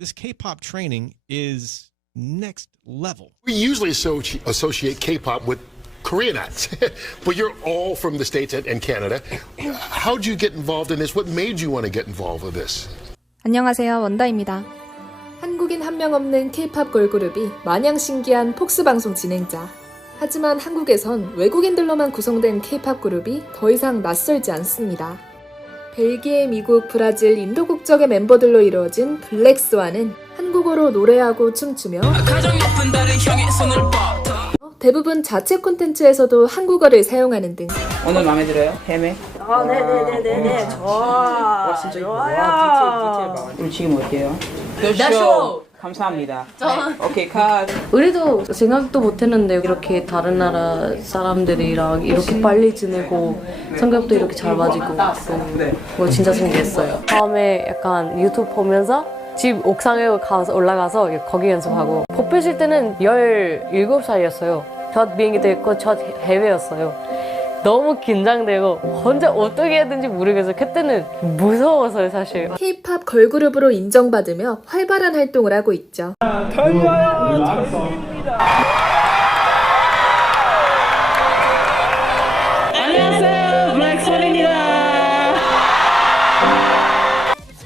This K-pop training is next level. We usually associate K-pop with Korean acts, but you're all from the States and Canada. How'd you get involved in this? What made you want to get involved with this? 안녕하세요, 원다입니다. 한국인 한 명 없는 K-팝 걸그룹이 마냥 신기한 폭스 방송 진행자. 하지만 한국에선 외국인들로만 구성된 K-팝 그룹이 더 이상 낯설지 않습니다. 벨기에, 미국, 브라질, 인도 국적의 멤버들로 이루어진 블랙스완은 한국어로 노래하고 춤추며 대부분 자체 콘텐츠에서도 한국어를 사용하는 등 오늘 마음에 들어요? 헤매? 아, 네네네네네. 좋아. 진짜 좋아요. 우리 지금 어때요? 쇼. 감사합니다. 네. 오케이, 컷. 우리도 생각도 못했는데 이렇게 다른 나라 사람들이랑 이렇게 빨리 지내고 성격도 이렇게 잘 맞고 뭐 진짜 신기했어요. 처음에 약간 유튜브 보면서 집 옥상에 올라가서 거기 연습하고 뽑히실 때는 17살이었어요. 첫 비행기도 있고 첫 해외였어요. 너무 긴장되고 혼자 어떻게 해야 되는지 모르겠어요. 그때는 무서웠어요, 사실. K-팝 걸그룹으로 인정받으며 활발한 활동을 하고 있죠. 안녕하세요, 블랙스완입니다.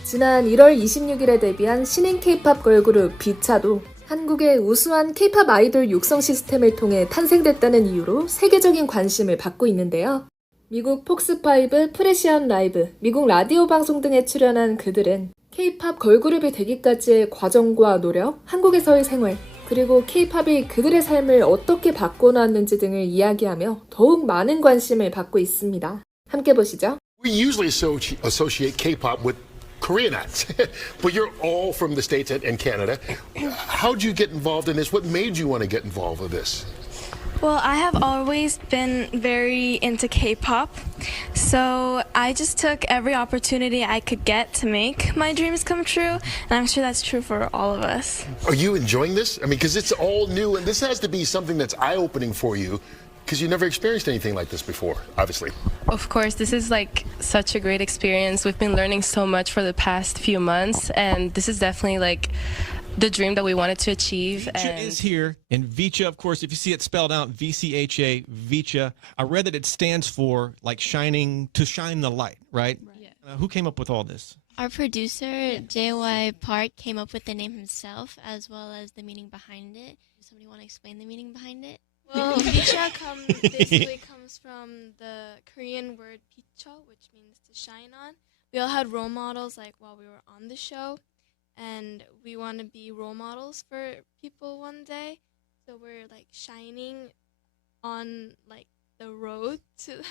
지난 1월 26일에 데뷔한 신인 K-팝 걸그룹 비차도 한국의 우수한 K-팝 아이돌 육성 시스템을 통해 탄생됐다는 이유로 세계적인 관심을 받고 있는데요. 미국 폭스5, 프레시언 라이브, 미국 라디오 방송 등에 출연한 그들은 K-팝 걸그룹이 되기까지의 과정과 노력, 한국에서의 생활, 그리고 K-팝이 그들의 삶을 어떻게 바꿔놨는지 등을 이야기하며 더욱 많은 관심을 받고 있습니다. 함께 보시죠. We usually associate K-pop with Korean acts, but you're all from the States and Canada. How'd you get involved in this? What made you want to get involved with this? Well, I have always been very into K-pop, so I just took every opportunity I could get to make my dreams come true, and I'm sure that's true for all of us. Are you enjoying this? I mean, because it's all new, and this has to be something that's eye-opening for you, because you never experienced anything like this before, obviously. Of course, this is like such a great experience. We've been learning so much for the past few months, and this is definitely like the dream that we wanted to achieve. VCHA is here, and VCHA, of course, if you see it spelled out, VCHA, VCHA. I read that it stands for like shining, to shine the light, right? Yeah. Who came up with all this? Our producer, J.Y. Park, came up with the name himself, as well as the meaning behind it. Does somebody want to explain the meaning behind it? Well, Picha basically comes from the Korean word picha, which means to shine on. We all had role models like while we were on the show, and we want to be role models for people one day. So we're like shining on like the road to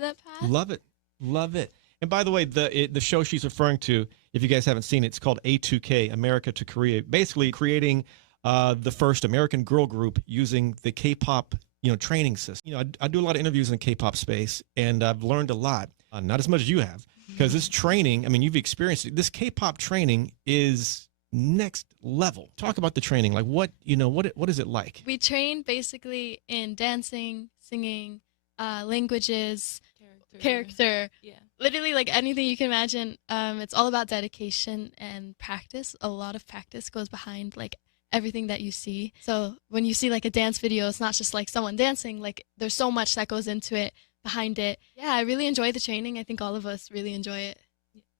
that path. Love it. Love it. And by the way, the show she's referring to, if you guys haven't seen it, it's called A2K, America to Korea, basically creating the first American girl group using the K-pop, training system. I do a lot of interviews in the K-pop space, and I've learned a lot. Not as much as you have, because this training, I mean, you've experienced it. This K-pop training is next level. Talk about the training. Like what is it like? We train basically in dancing, singing, languages, character. Yeah. Literally like anything you can imagine. It's all about dedication and practice. A lot of practice goes behind like everything that you see. So when you see like a dance video, it's not just like someone dancing, like there's so much that goes into it, behind it. Yeah, I really enjoy the training. I think all of us really enjoy it.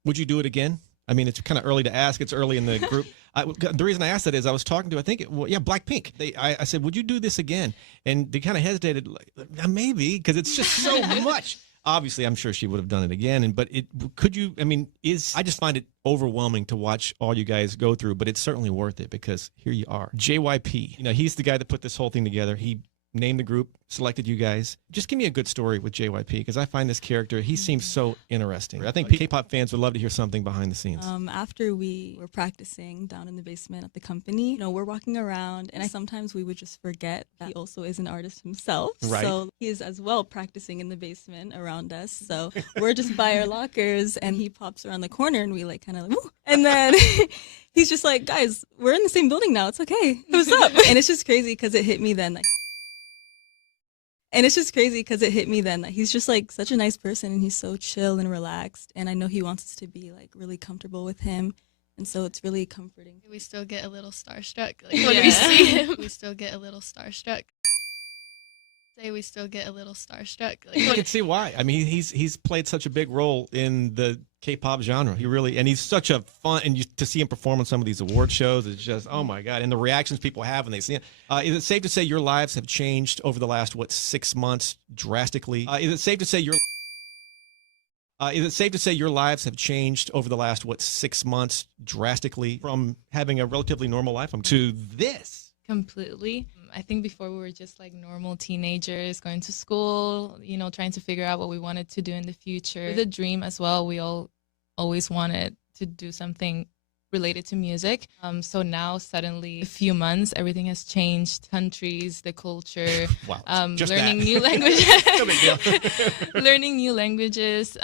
Would you do it again? I mean, it's kind of early to ask. It's early in the group. The reason I asked that is I was talking to, Blackpink. I said, would you do this again? And they kind of hesitated, like, maybe, because it's just so much. Obviously, I'm sure she would have done it again. But I just find it overwhelming to watch all you guys go through, but it's certainly worth it because here you are. JYP, he's the guy that put this whole thing together. He named the group, selected you guys. Just give me a good story with JYP, because I find this character, he seems so interesting. I think K-pop fans would love to hear something behind the scenes. After we were practicing down in the basement at the company, we're walking around, and sometimes we would just forget that he also is an artist himself. Right. So he is as well practicing in the basement around us. So we're just by our lockers, and he pops around the corner, and we like kind of like, woo! And then he's just like, guys, we're in the same building now. It's okay. What's up? And it's just crazy because it hit me then. That he's just like such a nice person, and he's so chill and relaxed. And I know he wants us to be like really comfortable with him. And so it's really comforting. We still get a little starstruck when we see him. We still get a little starstruck. We still get a little starstruck. You can see why. I mean, he's played such a big role in the K-pop genre. He really, and he's such a fun, and to see him perform on some of these award shows, it's just, oh my God. And the reactions people have when they see him. Is it safe to say your lives have changed over the last, 6 months drastically? Is it safe to say your lives have changed over the last, 6 months drastically from having a relatively normal life to this? Completely. I think before we were just like normal teenagers going to school, you know, trying to figure out what we wanted to do in the future. With a dream as well, we all always wanted to do something related to music. So now suddenly, a few months, everything has changed. Countries, the culture, learning new languages, learning new languages,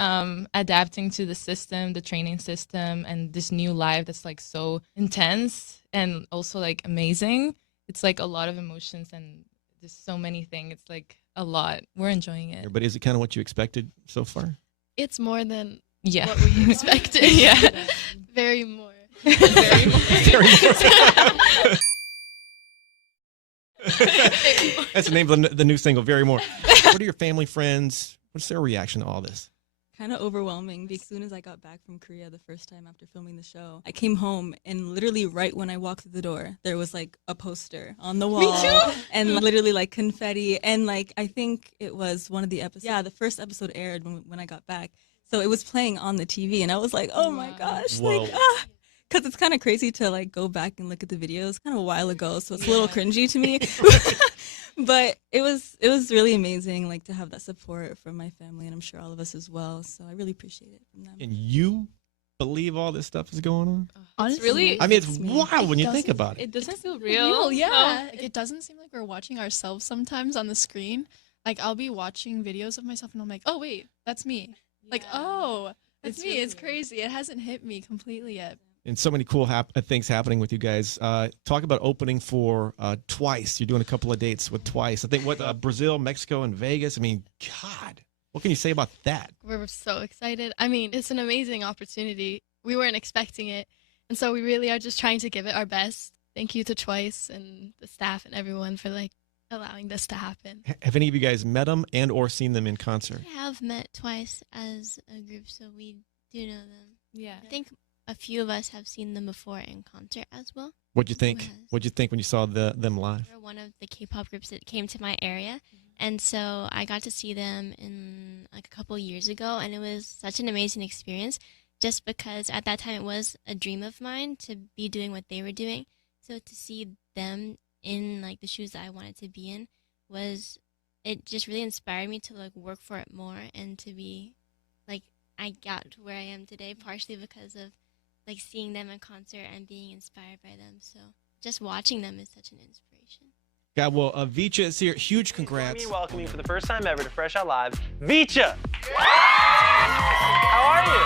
adapting to the system, the training system, and this new life that's like so intense and also like amazing. It's like a lot of emotions and there's so many things. It's like a lot. We're enjoying it. But is it kind of what you expected so far? It's more than Yeah. what we expected. Yeah. Very more. Very more. That's the name of the new single, Very More. What are your family, friends? What's their reaction to all this? Kind of overwhelming because as soon as I got back from Korea the first time after filming the show, I came home and literally right when I walked through the door, there was like a poster on the wall. Me too. And literally like confetti. And like, I think it was one of the episodes. Yeah, the first episode aired when I got back. So it was playing on the TV and I was like, oh my gosh. Whoa. Like, because it's kind of crazy to like go back and look at the videos kind of a while ago. So it's a little cringy to me. But it was really amazing, like to have that support from my family, and I'm sure all of us as well. So I really appreciate it from them. And you believe all this stuff is going on? Honestly, really, I mean, it's wild when you think about it. It doesn't feel real. Yeah. No. Like, it doesn't seem like we're watching ourselves sometimes on the screen. Like I'll be watching videos of myself and I'm like, oh wait, that's me. Like, oh, that's me. It's crazy. It hasn't hit me completely yet. And so many cool things happening with you guys. Talk about opening for Twice. You're doing a couple of dates with Twice. I think Brazil, Mexico, and Vegas. I mean, God, what can you say about that? We're so excited. I mean, it's an amazing opportunity. We weren't expecting it. And so we really are just trying to give it our best. Thank you to Twice and the staff and everyone for like allowing this to happen. Have any of you guys met them and or seen them in concert? I have met Twice as a group, so we do know them. Yeah. I think a few of us have seen them before in concert as well. What'd you think? What'd you think when you saw them live? They're one of the K-pop groups that came to my area, and so I got to see them in like a couple years ago, and it was such an amazing experience. Just because at that time it was a dream of mine to be doing what they were doing, so to see them in like the shoes that I wanted to be in it just really inspired me to like work for it more and to be like I got to where I am today partially because of like seeing them in concert and being inspired by them. So just watching them is such an inspiration. God, well, Vicha is here. Huge congrats. Join me in welcoming for the first time ever to Fresh Out Live, Vicha. How are you?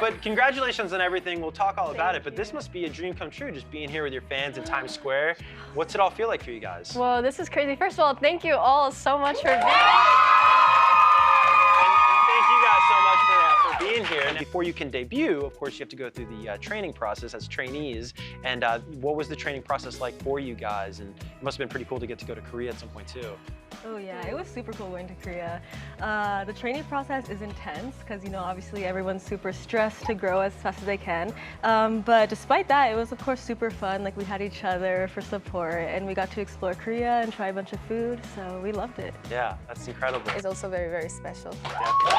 But congratulations on everything. We'll talk all about it, but this must be a dream come true, just being here with your fans in Times Square. What's it all feel like for you guys? Well, this is crazy. First of all, thank you all so much for being here. And thank you guys so much for being here. And before you can debut, of course, you have to go through the training process as trainees. And what was the training process like for you guys? And it must have been pretty cool to get to go to Korea at some point, too. Oh yeah, it was super cool going to Korea. The training process is intense because, you know, obviously everyone's super stressed to grow as fast as they can. But despite that, it was of course super fun. Like we had each other for support and we got to explore Korea and try a bunch of food. So we loved it. Yeah, that's incredible. It's also very, very special. Definitely.